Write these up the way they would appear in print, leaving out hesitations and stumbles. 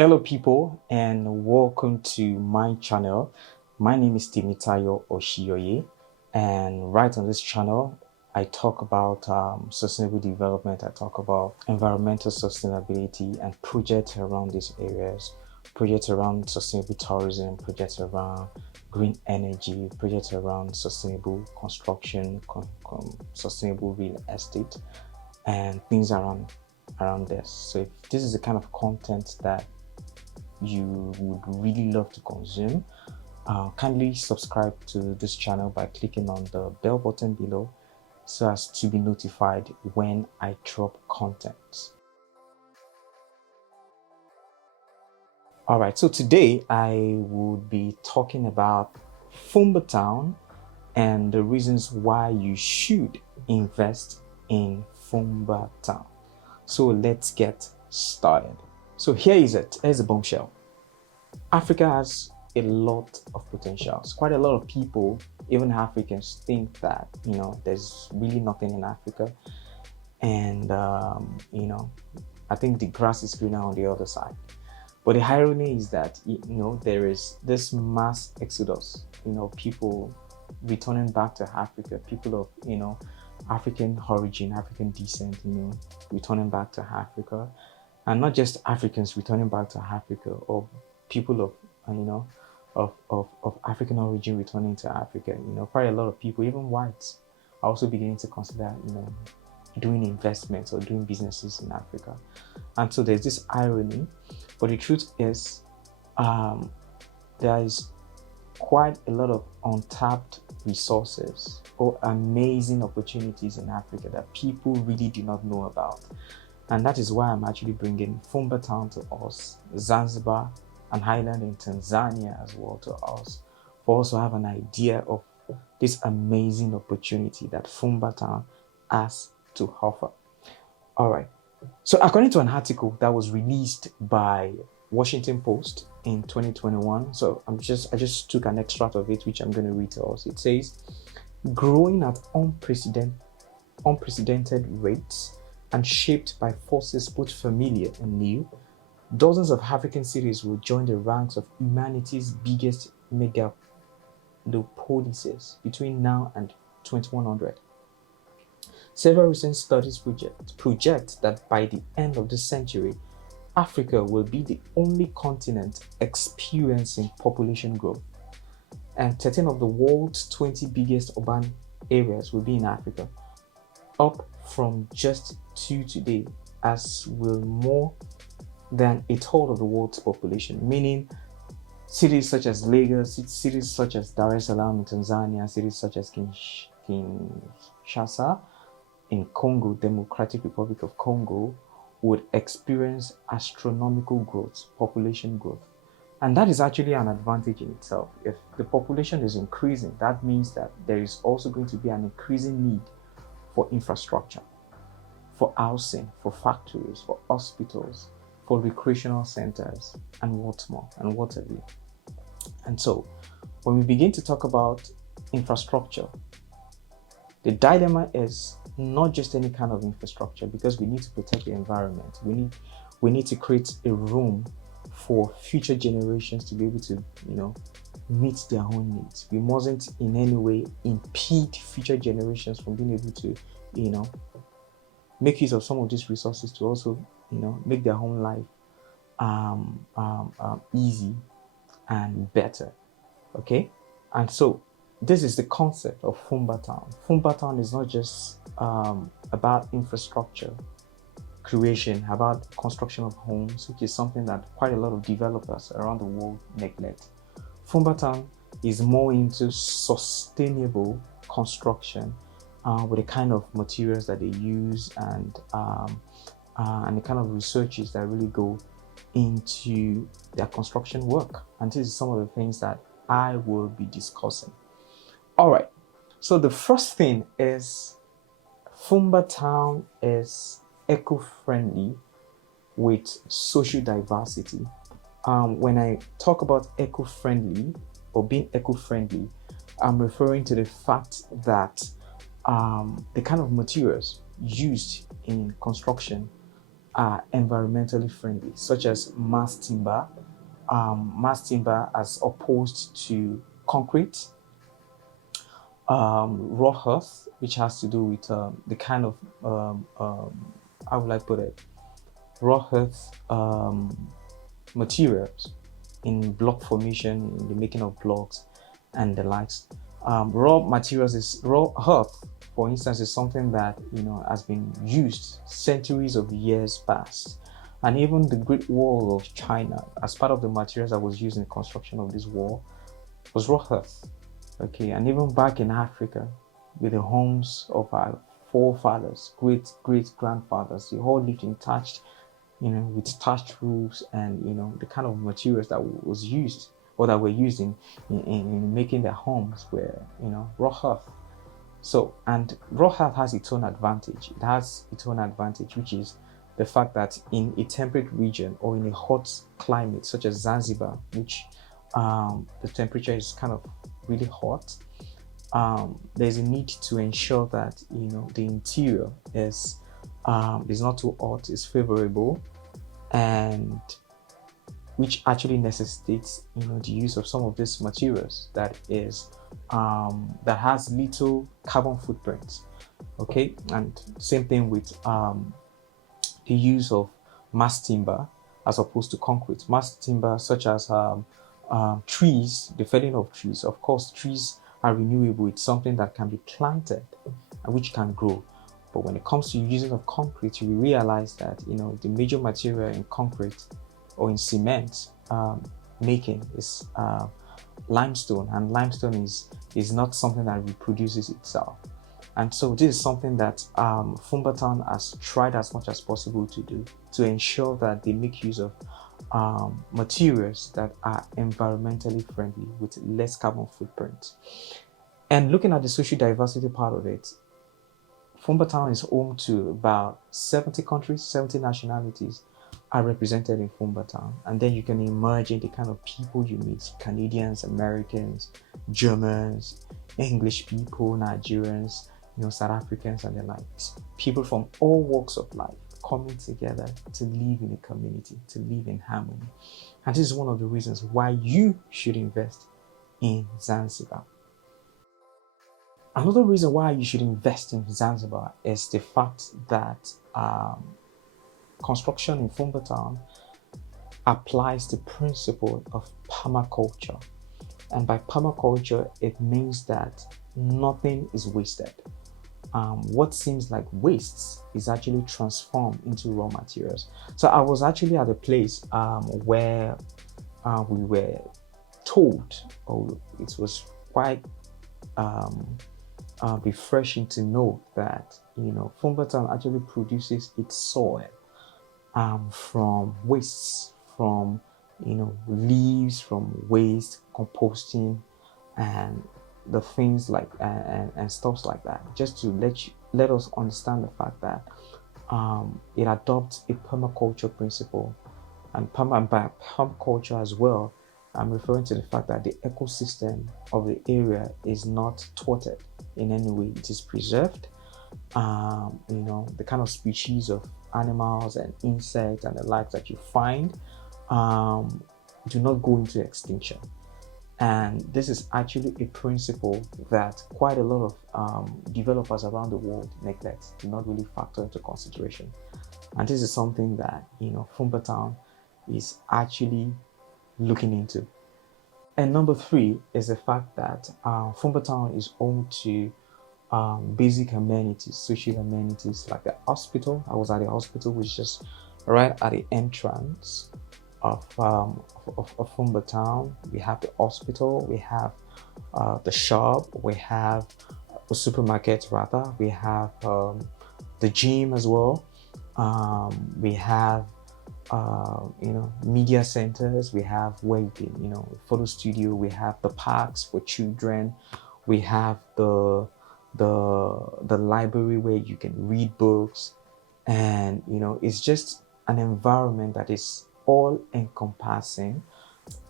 Hello, people, and welcome to my channel. My name is Temitayo Oshiyoye, and right on this channel, I talk about sustainable development. I talk about environmental sustainability and projects around these areas, projects around sustainable tourism, projects around green energy, projects around sustainable construction, sustainable real estate, and things around this. So if this is the kind of content that you would really love to consume, kindly subscribe to this channel by clicking on the bell button below so as to be notified when I drop content. Alright, so today I would be talking about Fumba Town and the reasons why you should invest in Fumba Town. So let's get started. So here is it. Here's a bombshell. Africa has a lot of potentials. Quite a lot of people, even Africans, think that there's really nothing in Africa, and I think the grass is greener on the other side. But the irony is that there is this mass exodus. People returning back to Africa, people of African origin, African descent, returning back to Africa, and not just Africans returning back to Africa, or people of African origin returning to Africa. Quite a lot of people, even whites, are also beginning to consider doing investments or doing businesses in Africa. And so there's this irony, but the truth is there is quite a lot of untapped resources or amazing opportunities in Africa that people really do not know about. And that is why I'm actually bringing Fumba Town to us, Zanzibar, an island in Tanzania as well, to us, for us to have an idea of this amazing opportunity that Fumba Town has to offer. All right. So according to an article that was released by Washington Post in 2021, so I just took an extract of it, which I'm going to read to us. It says, growing at unprecedented rates and shaped by forces both familiar and new, dozens of African cities will join the ranks of humanity's biggest megalopolises between now and 2100. Several recent studies project that by the end of this century, Africa will be the only continent experiencing population growth, and 13 of the world's 20 biggest urban areas will be in Africa, up from just 2 today, as will more than a third of the world's population, meaning cities such as Lagos, cities such as Dar es Salaam in Tanzania, cities such as Kinshasa in Congo, Democratic Republic of Congo, would experience astronomical growth, population growth. And that is actually an advantage in itself. If the population is increasing, that means that there is also going to be an increasing need for infrastructure, for housing, for factories, for hospitals, for recreational centers, and what more, and what have you. And so, when we begin to talk about infrastructure, the dilemma is not just any kind of infrastructure, because we need to protect the environment. We need to create a room for future generations to be able to, meet their own needs. We mustn't in any way impede future generations from being able to, make use of some of these resources to also, make their own life easy and better. Okay, and so this is the concept of Fumba Town. Fumba Town is not just about infrastructure creation, about construction of homes, which is something that quite a lot of developers around the world neglect. Fumba Town is more into sustainable construction with the kind of materials that they use and the kind of researches that really go into their construction work. And this is some of the things that I will be discussing. All right, so the first thing is Fumba Town is eco-friendly with social diversity. When I talk about eco-friendly or being eco-friendly, I'm referring to the fact that the kind of materials used in construction are environmentally friendly, such as mass timber as opposed to concrete, raw earth, which has to do with the kind of how would I put it, raw earth materials in block formation, in the making of blocks, and the likes. Raw materials is raw earth, for instance, is something that has been used centuries of years past, and even the Great Wall of China, as part of the materials that was used in the construction of this wall, was raw earth. Okay, and even back in Africa, with the homes of our forefathers, great grandfathers, they all lived in thatched, with thatched roofs, and the kind of materials that was used or that were used in making their homes were raw earth. So, and raw earth has its own advantage. It has its own advantage, which is the fact that in a temperate region or in a hot climate such as Zanzibar, which the temperature is kind of really hot, there's a need to ensure that the interior is not too hot, is favorable, and which actually necessitates the use of some of these materials that is that has little carbon footprints. Okay, and same thing with the use of mass timber as opposed to concrete. Mass timber, such as trees, the felling of trees. Of course, trees are renewable. It's something that can be planted and which can grow. But when it comes to using of concrete, you will realize that the major material in concrete or in cement making is limestone, and limestone is not something that reproduces itself. And so this is something that Fumba Town has tried as much as possible to do, to ensure that they make use of materials that are environmentally friendly with less carbon footprint. And looking at the social diversity part of it, Fumba Town is home to about 70 countries, 70 nationalities are represented in Fumba Town. And then you can imagine the kind of people you meet: Canadians, Americans, Germans, English people, Nigerians, South Africans, and the likes. People from all walks of life coming together to live in a community, to live in harmony. And this is one of the reasons why you should invest in Zanzibar. Another reason why you should invest in Zanzibar is the fact that construction in Fumba Town applies the principle of permaculture. And by permaculture, it means that nothing is wasted. What seems like wastes is actually transformed into raw materials. So I was actually at a place where we were told, or it was quite refreshing to know that Fumba Town actually produces its soil from wastes, from leaves, from waste, composting, and the things like and stuff like that, just to let us understand the fact that it adopts a permaculture principle. And by permaculture as well, I'm referring to the fact that the ecosystem of the area is not thwarted in any way. It is preserved. The kind of species of animals and insects and the like that you find do not go into extinction. And this is actually a principle that quite a lot of developers around the world neglect, do not really factor into consideration. And this is something that Fumba Town is actually looking into. And number 3 is the fact that Fumba Town is home to basic amenities, social amenities like the hospital. I was at the hospital, which is just right at the entrance of Fumba Town. We have the hospital, we have the shop, we have a supermarket rather, we have the gym as well. We have media centers, we have where you can photo studio, we have the parks for children, we have the library where you can read books, and it's just an environment that is all encompassing,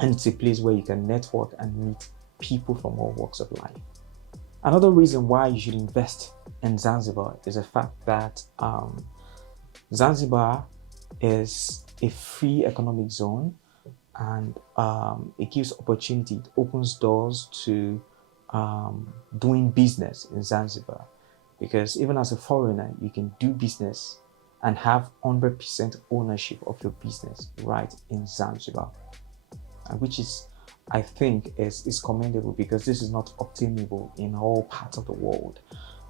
and it's a place where you can network and meet people from all walks of life. Another reason why you should invest in Zanzibar is the fact that Zanzibar is a free economic zone, and it gives opportunity, it opens doors to doing business in Zanzibar. Because even as a foreigner, you can do business and have 100% ownership of your business right in Zanzibar, and which is, I think, is commendable, because this is not obtainable in all parts of the world.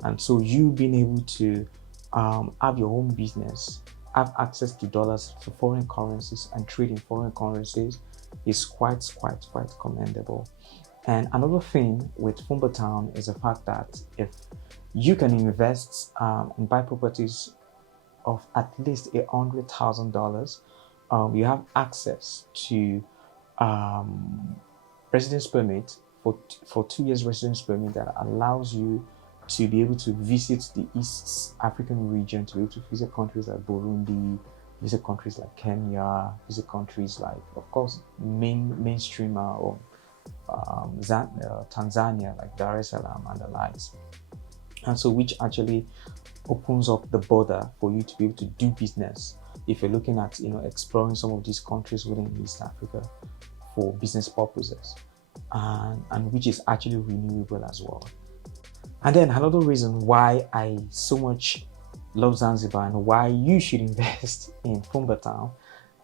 And so you being able to have your own business, have access to dollars, to foreign currencies, and trade in foreign currencies is quite commendable. And another thing with Fumba Town is the fact that if you can invest and buy properties of at least $100,000, you have access to residence permit for 2 years residence permit that allows you to be able to visit the East African region, to be able to visit countries like Burundi, visit countries like Kenya, visit countries like, of course, mainstream or Tanzania, like Dar es Salaam and the likes. And so which actually opens up the border for you to be able to do business if you're looking at exploring some of these countries within East Africa for business purposes, and which is actually renewable as well. And then another reason why I so much love Zanzibar and why you should invest in Fumba Town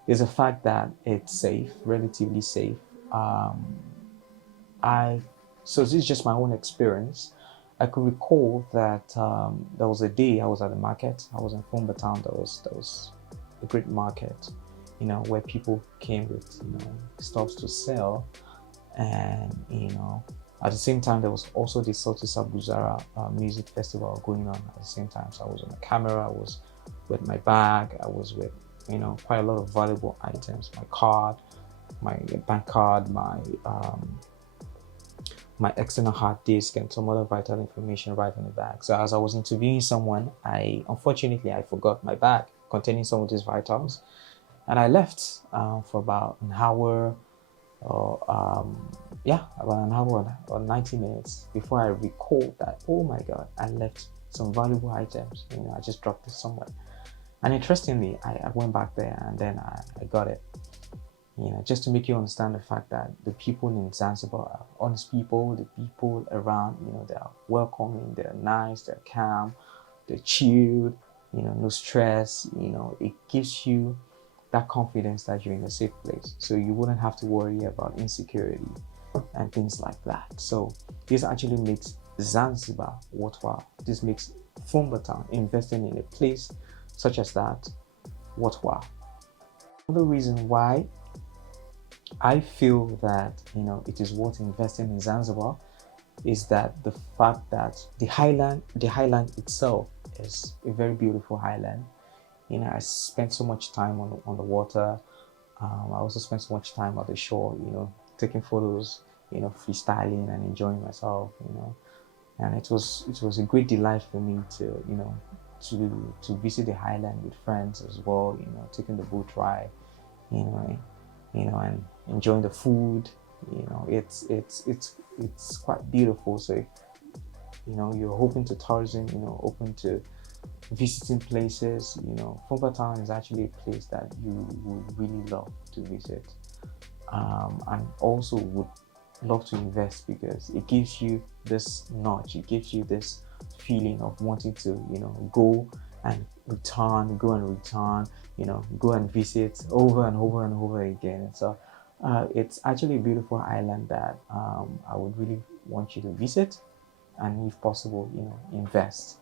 is the fact that it's safe, relatively safe. So this is just my own experience. I could recall that there was a day I was at the market. I was in Fumba Town. That was a great market, where people came with stuff to sell, and at the same time there was also the Saltisa Buzara music festival going on at the same time. So I was on the camera, I was with my bag, I was with quite a lot of valuable items, my card, my bank card, my external hard disk, and some other vital information right in the bag. So as I was interviewing someone, unfortunately I forgot my bag containing some of these vitals, and I left for about an hour or about an hour or 90 minutes before I recalled that, oh my god, I left some valuable items. I just dropped it somewhere. And interestingly, I went back there and then I got it. Just to make you understand the fact that the people in Zanzibar are honest people. The people around, they are welcoming, they're nice, they're calm, they're chilled, no stress. It gives you that confidence that you're in a safe place. So you wouldn't have to worry about insecurity and things like that. So this actually makes Zanzibar worthwhile. This makes Fumba Town, investing in a place such as that, worthwhile. Another reason why I feel that it is worth investing in Zanzibar is that the fact that the highland itself is a very beautiful highland. I spent so much time on the water. I also spent so much time at the shore, taking photos, freestyling and enjoying myself, and it was a great delight for me to to visit the highland with friends as well, taking the boat ride, and enjoying the food. It's quite beautiful. So you're open to tourism, open to visiting places, Fumba Town is actually a place that you would really love to visit, and also would love to invest, because it gives you this nudge, it gives you this feeling of wanting to go and return, go and visit over and over and over again. So it's actually a beautiful island that I would really want you to visit, and if possible, invest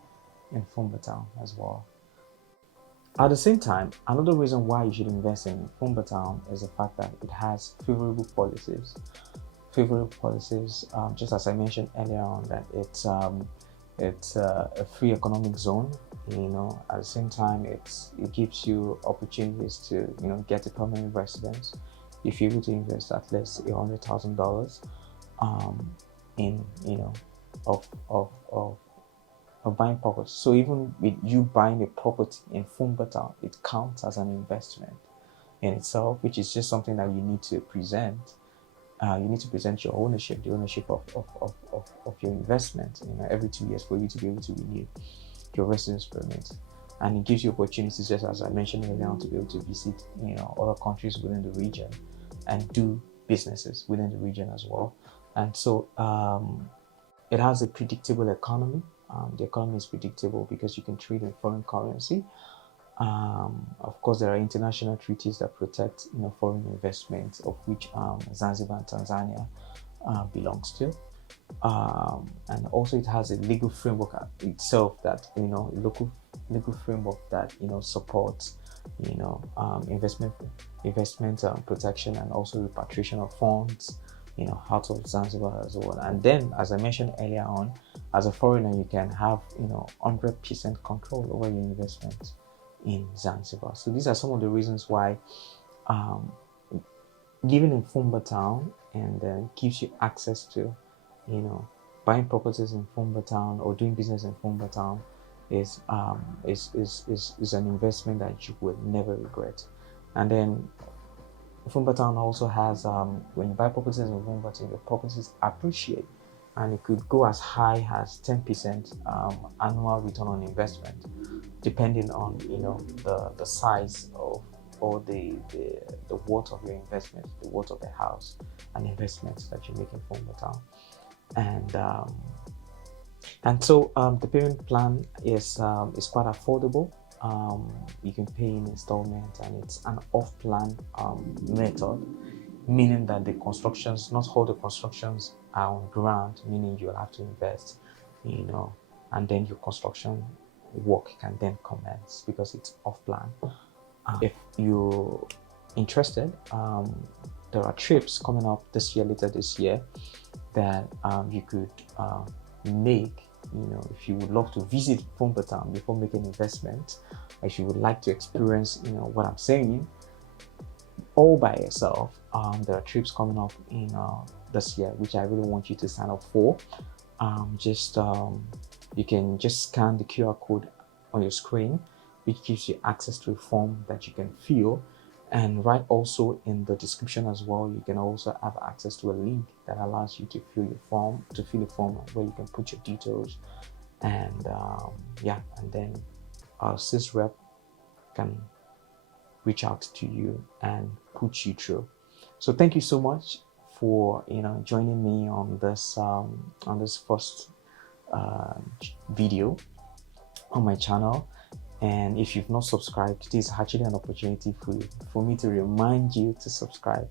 in Fumba Town as well. At the same time, another reason why you should invest in Fumba Town is the fact that it has favorable policies. Just as I mentioned earlier on, that it's a free economic zone. At the same time, it gives you opportunities to get a permanent residence if you're able to invest at least $100,000 in of buying property. So even with you buying a property in Fumba Town, it counts as an investment in itself, which is just something that you need to present. You need to present your ownership, the ownership of your investment, every 2 years for you to be able to renew your residence permit. and it gives you opportunities, just as I mentioned earlier on, to be able to visit, other countries within the region and do businesses within the region as well. And so it has a predictable economy. The economy is predictable because you can trade in foreign currency. Of course, there are international treaties that protect, foreign investments, of which Zanzibar and Tanzania belongs to. And also it has a legal framework itself that, a local legal framework that, supports, investment protection, and also repatriation of funds, out of Zanzibar as well. And then, as I mentioned earlier on, as a foreigner, you can have, 100% control over your investments in Zanzibar. So these are some of the reasons why living in Fumba Town and gives you access to, buying properties in Fumba Town or doing business in Fumba Town is an investment that you would never regret. And then Fumba Town also has, when you buy properties in Fumba Town, your properties appreciate, and it could go as high as 10% annual return on investment, depending on the size of, or the worth of your investment, the worth of the house and investments that you make in Fumba Town. And so the payment plan is quite affordable. You can pay in installments, and it's an off-plan method, meaning that the constructions, not all the constructions are on ground, meaning you'll have to invest, and then your construction work can then commence because it's off-plan. If you're interested, there are trips coming up later this year, that you could make, if you would love to visit Fumba Town before making investment, if you would like to experience, what I'm saying, all by yourself. There are trips coming up in this year, which I really want you to sign up for. You can just scan the QR code on your screen, which gives you access to a form that you can fill. And right also in the description as well, you can also have access to a link that allows you to fill the form where you can put your details, and and then our sales rep can reach out to you and put you through. So thank you so much for joining me on this first video on my channel. And if you've not subscribed, this is actually an opportunity for me to remind you to subscribe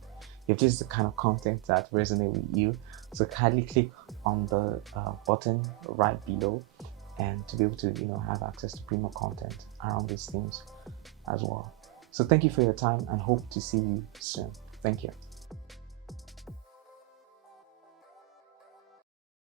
if this is the kind of content that resonates with you. So kindly click on the button right below, and to be able to have access to premium content around these things as well. So thank you for your time, and hope to see you soon. Thank you.